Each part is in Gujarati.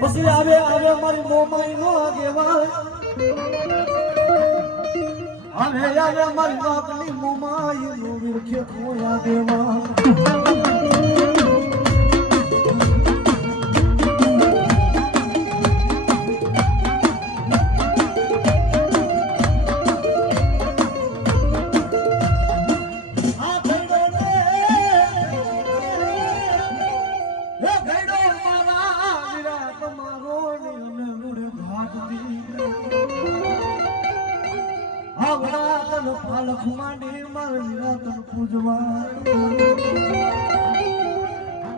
પછી આવે આવે મારી મોમાઈ નો આગેવાન આવે આવે મારી વાકની મોમાઈ નો વિરખે કોઈ આગેવાન પાલખ માંડી મારે નિરાતન પૂજવા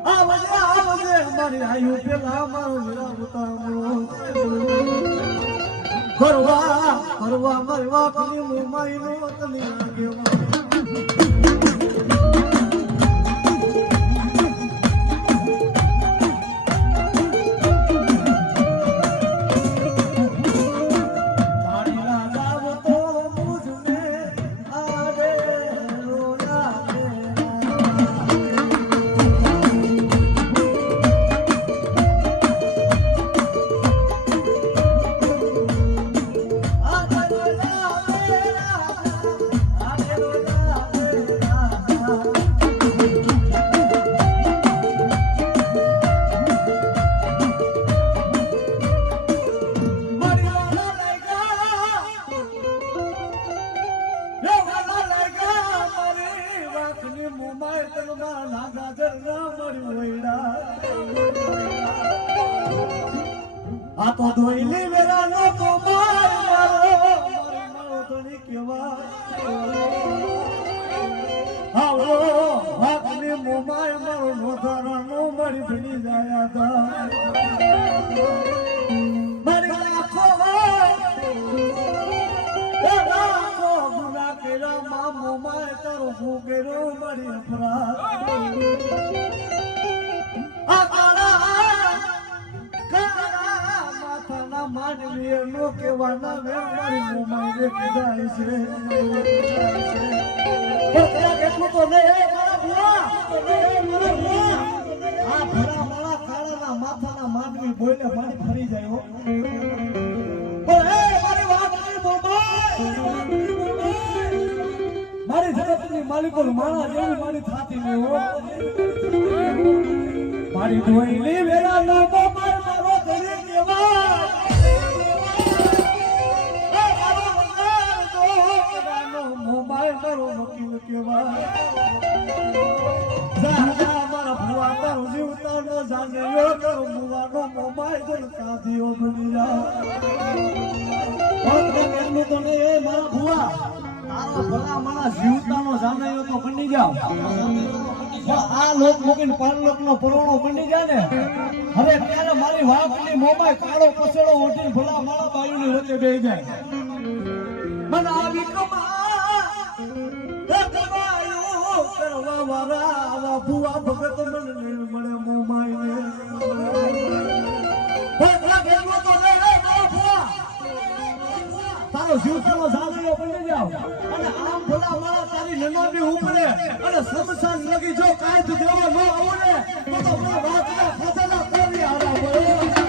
આવજે મારી આયુ પેલા મારો નિરાવતા કરવા મારી વાપની મુંબઈ નો તને આગેવા આ તો ધોઈલી વેલા નો તો મારો તણી કેવા આવો વાકની મોમાય મારો નોધારા નો મારી ભણી જાય હતા મારી લાખો ગુના કેરા માં મોમાય તારો ભૂગેરો મારી અપરાધ માનવીય નો કેવાના મે મારી મોમાઈ રે કીધાય છે એટલું તો નહીં હે મારા ભુવા આ ભરા મારા કાળાના માથાના માનવી બોલે મારી ફરી જાય હો મારી વાત મારી મોમાઈ મારી જગતની માલિકો માણા જેવી મારી થાતી ને હો મારી ધોઈલી વેરા ના મોમાઈ મારો ઘરે કેવા મોબાઈલ મારો વકીલ કેવા મારા ભુવા તારો જીવતા નો જાણે તારો ભુવાનો મોબાઈલ જલ કાધીઓ બની જા એટલું તો નહીં એ મારા ભુવા તારા ભલા મારા જીવતા નો જાણે તો બની જાવ આ લોક મૂકીને પારલોક નો પરોણો બની જાય ને હવે ત્યારે મારી વાપની મોબાઈલ કાળો પસેડો ઓઢીને ભલા મારા બાયુની વચ્ચે બેહી જાય મને આવી કમા કરવા વાળા આવા ભુવા ભગત મને મળે મોમાઈ તારો જીવતાનો સાંભળ્યો બની જાવ અને આમ ભલા મારા તારી નનોની ઉપરે અને સમસાન લગી જો કાંઈ દેવો ન આવો ને તો વાતના ફસાના કરી આવા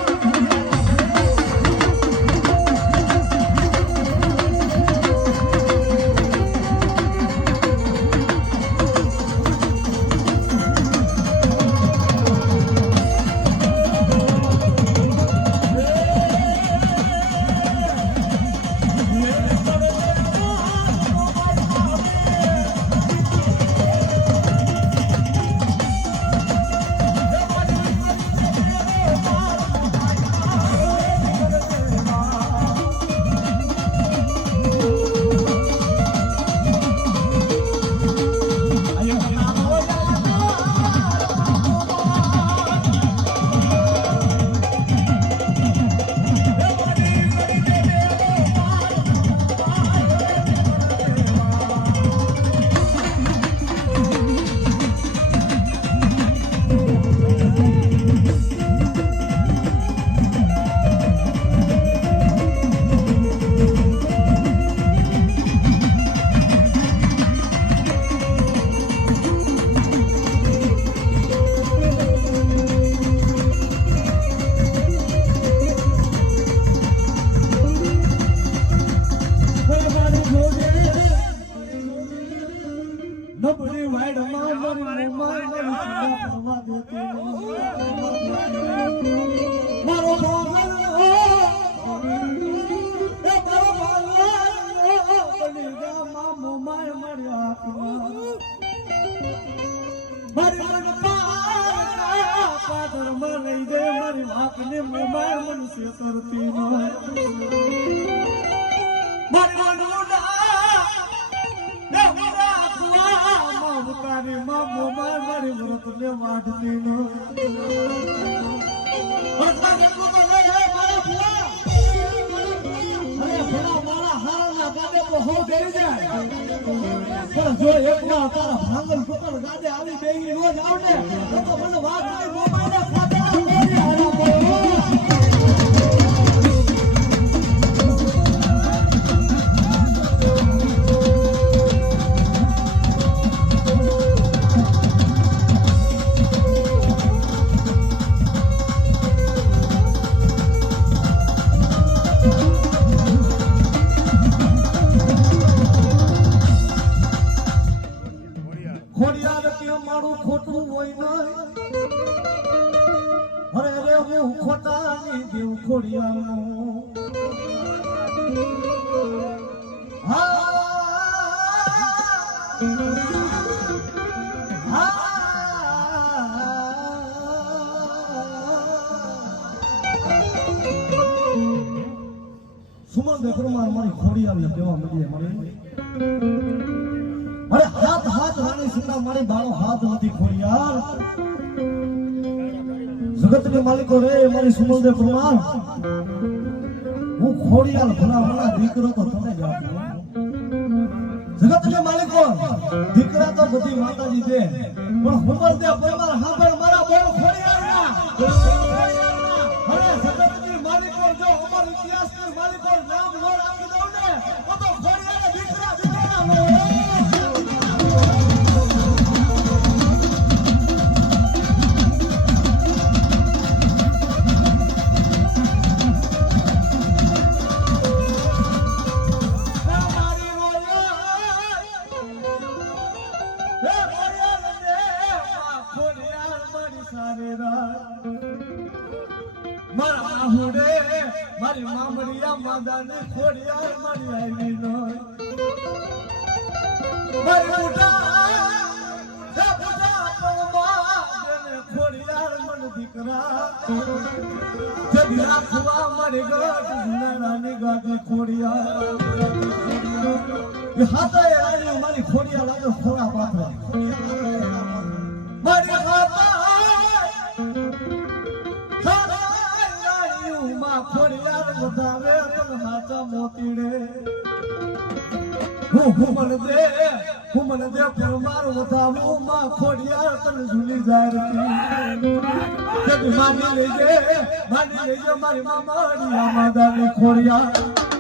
મારો ભાગલ મોમાય મળ્યા મારી મન પાદર માં લઈ દે મારી વાકને મોમાય મનસે કરતી ન મારી મન મોમાય મારી વ્રત ને વાઢતી ન પણ જો એક ના તારા ભાંગલ ફોકર ગાડે આવી બેગી રોજ આવને તો મને વાત નહીં મોબાઈલ ખાતા બોલી હારા બોલો મારું ખોટું હોય નહીં અરે રે હું ખોટા ની દેવ ખોડિયાનું સુમન દેખરમાર મારી ખોડિયાને કેવા મળીએ મને અરે હાથ હાથ રાણી સુના મારી બાળો હાથ નથી ખોડિયાર જગત કે માલિકો રે મારી સુમલદેવ પરમાર હું ખોડિયાર ભલા ભલા દીકરો તો તમે જ આપો જગત કે માલિકો દીકરા તો બધી માતાજી દે પણ સુમલદેવ પરમાર હાંભળ મારા બોલ ખોડિયારના અરે જગત કે માલિકો જો અમર ઇતિહાસ કે માલિકો નામ નો રાખી દઉં ને તો ખોડિયાર દીકરા દીકરા નો મારા હુડે મારી મામડિયા માદાને ખોડિયાર મારી આવી ન મારી બુઢા પગમાં ખોડિયાર મન દીકરા જદી રાખવા મારી ગઢ નાની ગાડી ખોડિયાર હાથે આવી મારી ખોડિયાર લાગે ખોરા પાથરા મારી હાથા ખોડિયાર વધાવે તન હાચા મોતીડે હું મને દે પરમાર વધાવું માં ખોડિયાર તન ઝૂલી જાય માની લેજે મારી મામાડી માદાની ખોડિયાર